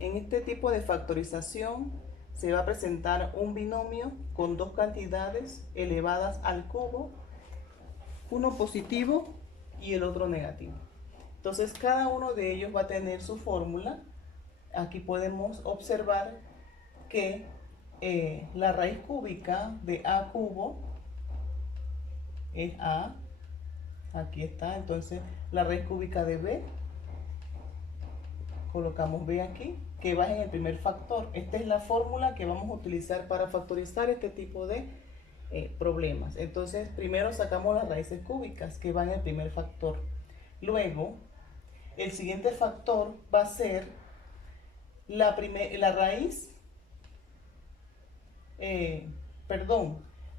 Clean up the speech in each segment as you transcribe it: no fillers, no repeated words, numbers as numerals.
En este tipo de factorización se va a presentar un binomio con dos cantidades elevadas al cubo, uno positivo y el otro negativo. Entonces cada uno de ellos va a tener su fórmula. Aquí podemos observar que la raíz cúbica de a cubo es a, aquí está, entonces la raíz cúbica de b, colocamos b aquí, que va en el primer factor. Esta es la fórmula que vamos a utilizar para factorizar este tipo de problemas. Entonces primero sacamos las raíces cúbicas que van en el primer factor. Luego el siguiente factor va a ser la raíz,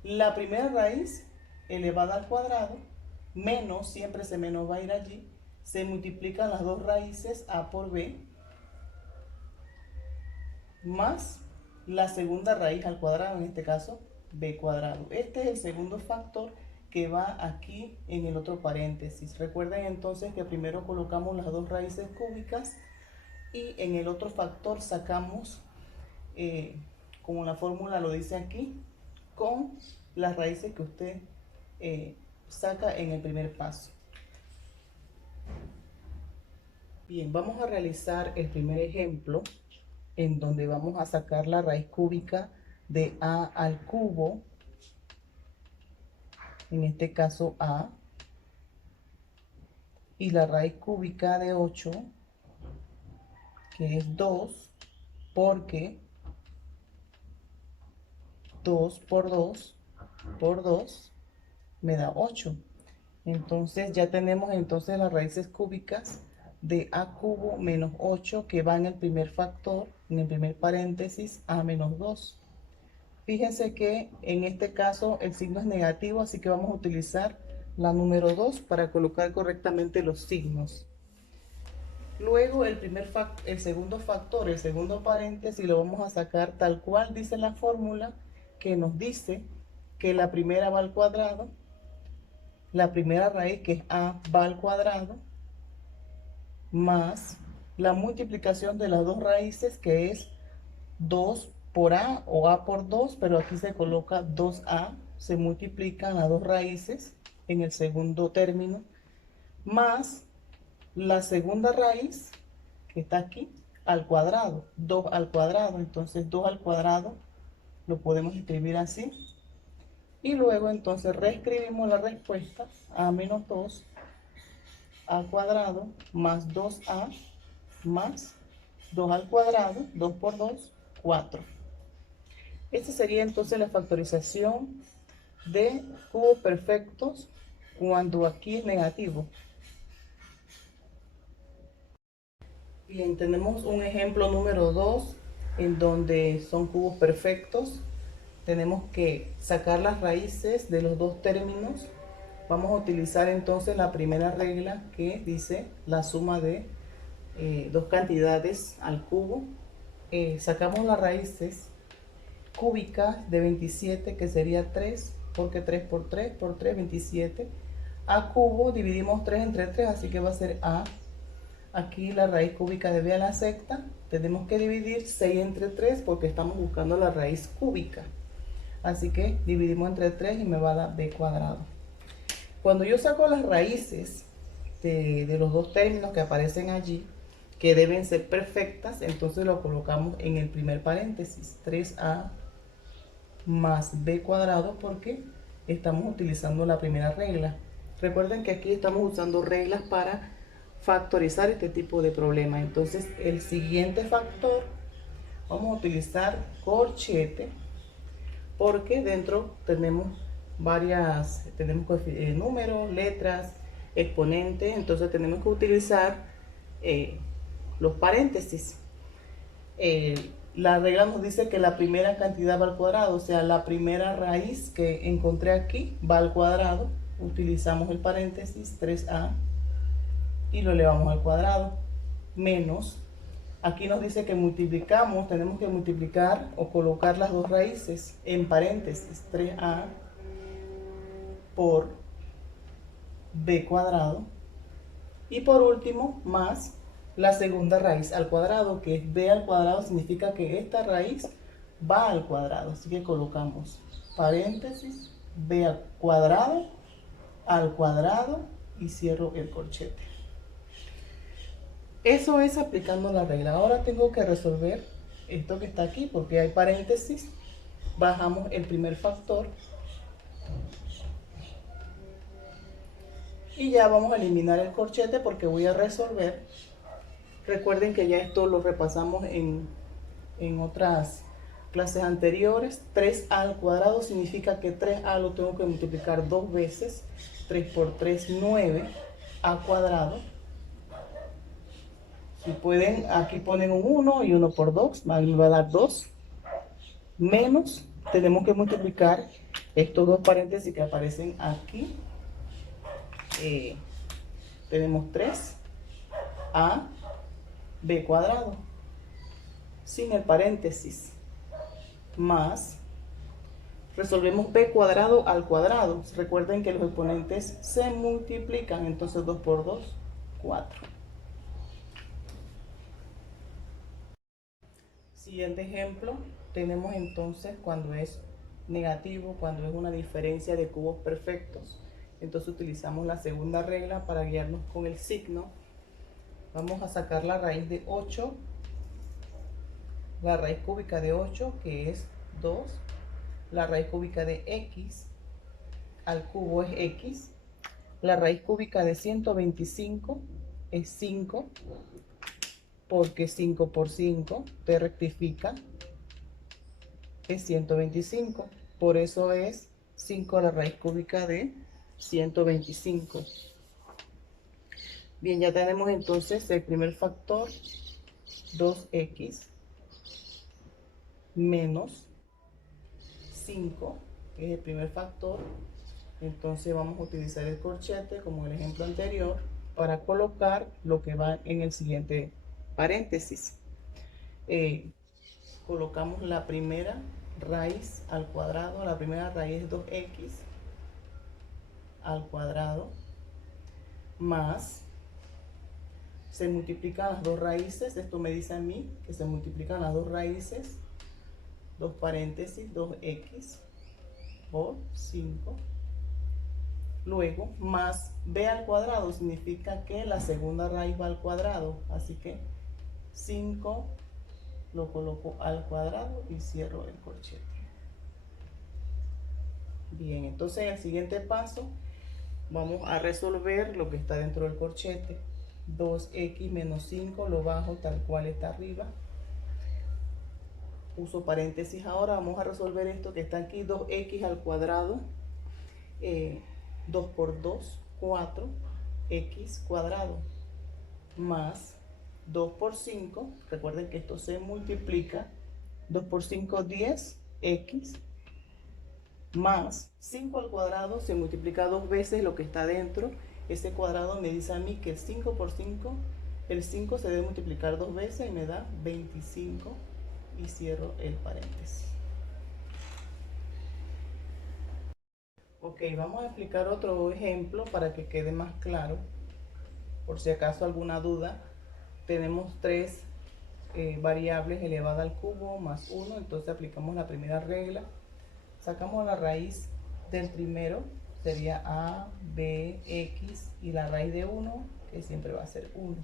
la primera raíz elevada al cuadrado, menos, siempre ese menos va a ir allí, se multiplican las dos raíces a por b, más la segunda raíz al cuadrado, en este caso b cuadrado. Este es el segundo factor que va aquí en el otro paréntesis. Recuerden entonces que primero colocamos las dos raíces cúbicas y en el otro factor sacamos, como la fórmula lo dice aquí, con las raíces que usted saca en el primer paso. Bien, vamos a realizar el primer ejemplo en donde vamos a sacar la raíz cúbica de a al cubo, en este caso a, y la raíz cúbica de 8, que es 2, porque 2 por 2 me da 8. Entonces ya tenemos entonces las raíces cúbicas de a cubo menos 8 que va en el primer factor, en el primer paréntesis, a menos 2. Fíjense que en este caso el signo es negativo, así que vamos a utilizar la número 2 para colocar correctamente los signos. Luego el segundo factor, el segundo paréntesis, lo vamos a sacar tal cual dice la fórmula, que nos dice que la primera va al cuadrado, la primera raíz, que es a, va al cuadrado, más la multiplicación de las dos raíces, que es 2 por a o a por 2, pero aquí se coloca 2a, se multiplican las dos raíces en el segundo término, más la segunda raíz, que está aquí, al cuadrado, 2 al cuadrado. Entonces 2 al cuadrado lo podemos escribir así. Y luego entonces reescribimos la respuesta, a menos 2 al cuadrado más 2a más 2 al cuadrado, 2 por 2, 4. Esta sería entonces la factorización de cubos perfectos cuando aquí es negativo. Bien, tenemos un ejemplo número 2 en donde son cubos perfectos. Tenemos que sacar las raíces de los dos términos. Vamos a utilizar entonces la primera regla, que dice la suma de dos cantidades al cubo. Sacamos las raíces cúbicas de 27, que sería 3, porque 3 por 3 por 3, 27. A cubo, dividimos 3 entre 3, así que va a ser a. Aquí la raíz cúbica de b a la sexta, tenemos que dividir 6 entre 3 porque estamos buscando la raíz cúbica. Así que dividimos entre 3 y me va a dar b cuadrado. Cuando yo saco las raíces de los dos términos que aparecen allí, que deben ser perfectas, entonces lo colocamos en el primer paréntesis, 3a más b cuadrado, porque estamos utilizando la primera regla. Recuerden que aquí estamos usando reglas para factorizar este tipo de problema. Entonces el siguiente factor vamos a utilizar corchete, porque dentro tenemos números, letras, exponentes. Entonces tenemos que utilizar los paréntesis. La regla nos dice que la primera cantidad va al cuadrado, o sea, la primera raíz que encontré aquí va al cuadrado. Utilizamos el paréntesis 3a y lo elevamos al cuadrado, menos, aquí nos dice que multiplicamos, tenemos que multiplicar o colocar las dos raíces en paréntesis, 3a por b cuadrado, y por último más la segunda raíz al cuadrado, que es b al cuadrado, significa que esta raíz va al cuadrado. Así que colocamos paréntesis, b al cuadrado y cierro el corchete. Eso es aplicando la regla. Ahora tengo que resolver esto que está aquí porque hay paréntesis. Bajamos el primer factor y ya vamos a eliminar el corchete porque voy a resolver. Recuerden que ya esto lo repasamos en otras clases anteriores. 3a al cuadrado significa que 3a lo tengo que multiplicar dos veces. 3 por 3, 9, a cuadrado. Si pueden, aquí ponen un 1 y 1 por 2, me va a dar 2. Menos, tenemos que multiplicar estos dos paréntesis que aparecen aquí. Tenemos 3a b cuadrado, sin el paréntesis, más, resolvemos b cuadrado al cuadrado. Recuerden que los exponentes se multiplican, entonces 2 por 2, 4. Siguiente ejemplo, tenemos entonces cuando es negativo, cuando es una diferencia de cubos perfectos. Entonces utilizamos la segunda regla para guiarnos con el signo. Vamos a sacar la raíz de 8, la raíz cúbica de 8, que es 2, la raíz cúbica de x al cubo es x, la raíz cúbica de 125 es 5, porque 5 por 5 te rectifica, es 125, por eso es 5 a la raíz cúbica de 125. Bien, ya tenemos entonces el primer factor, 2x menos 5, que es el primer factor. Entonces vamos a utilizar el corchete como el ejemplo anterior para colocar lo que va en el siguiente paréntesis. Colocamos la primera raíz al cuadrado. La primera raíz es 2x al cuadrado más, se multiplican las dos raíces. Esto me dice a mí que se multiplican las dos raíces, dos paréntesis, 2x por 5. Luego, más b al cuadrado significa que la segunda raíz va al cuadrado. Así que 5 lo coloco al cuadrado y cierro el corchete. Bien, entonces en el siguiente paso vamos a resolver lo que está dentro del corchete. 2x menos 5 lo bajo tal cual está arriba. Uso paréntesis ahora. Vamos a resolver esto que está aquí. 2x al cuadrado. 2 por 2, 4, x cuadrado, más 2 por 5, recuerden que esto se multiplica, 2 por 5, 10, x, más 5 al cuadrado, se multiplica dos veces lo que está dentro, ese cuadrado me dice a mí que 5 por 5, el 5 se debe multiplicar dos veces y me da 25 y cierro el paréntesis. Ok, vamos a explicar otro ejemplo para que quede más claro. Por si acaso alguna duda, tenemos tres variables elevadas al cubo más 1, entonces aplicamos la primera regla. Sacamos la raíz del primero, sería a, b, x, y la raíz de 1, que siempre va a ser 1.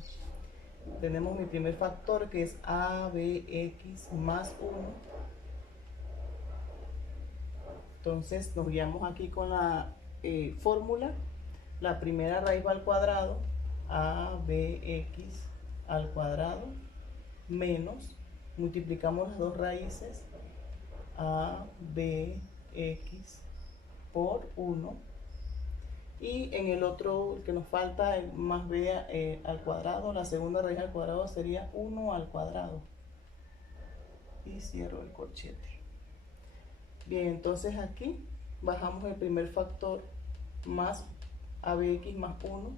Tenemos mi primer factor, que es a, b, x más 1. Entonces nos guiamos aquí con la fórmula. La primera raíz va al cuadrado, abx al cuadrado, menos, multiplicamos las dos raíces, abx por 1. Y en el otro que nos falta, el más b al cuadrado, la segunda raíz al cuadrado sería 1 al cuadrado. Y cierro el corchete. Bien, entonces aquí bajamos el primer factor más abx más 1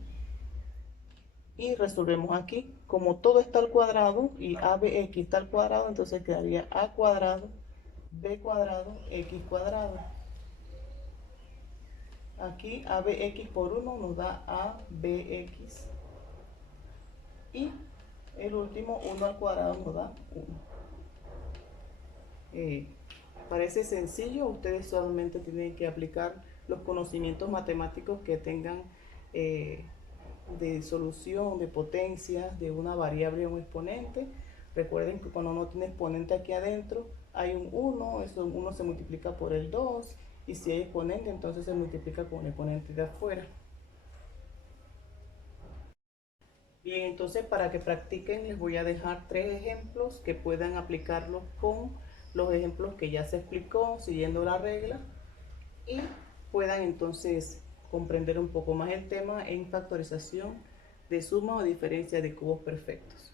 y resolvemos aquí. Como todo está al cuadrado y abx está al cuadrado, entonces quedaría a cuadrado, b cuadrado, x cuadrado. Aquí abx por 1 nos da abx y El último, 1 al cuadrado nos da 1. Parece sencillo, ustedes solamente tienen que aplicar los conocimientos matemáticos que tengan de solución, de potencias, de una variable o un exponente. Recuerden que cuando uno tiene exponente aquí adentro, hay un 1, eso 1 se multiplica por el 2, y si hay exponente, entonces se multiplica con el exponente de afuera. Bien, entonces para que practiquen les voy a dejar 3 ejemplos que puedan aplicarlos con los ejemplos que ya se explicó siguiendo la regla, y puedan entonces comprender un poco más el tema en factorización de suma o diferencia de cubos perfectos.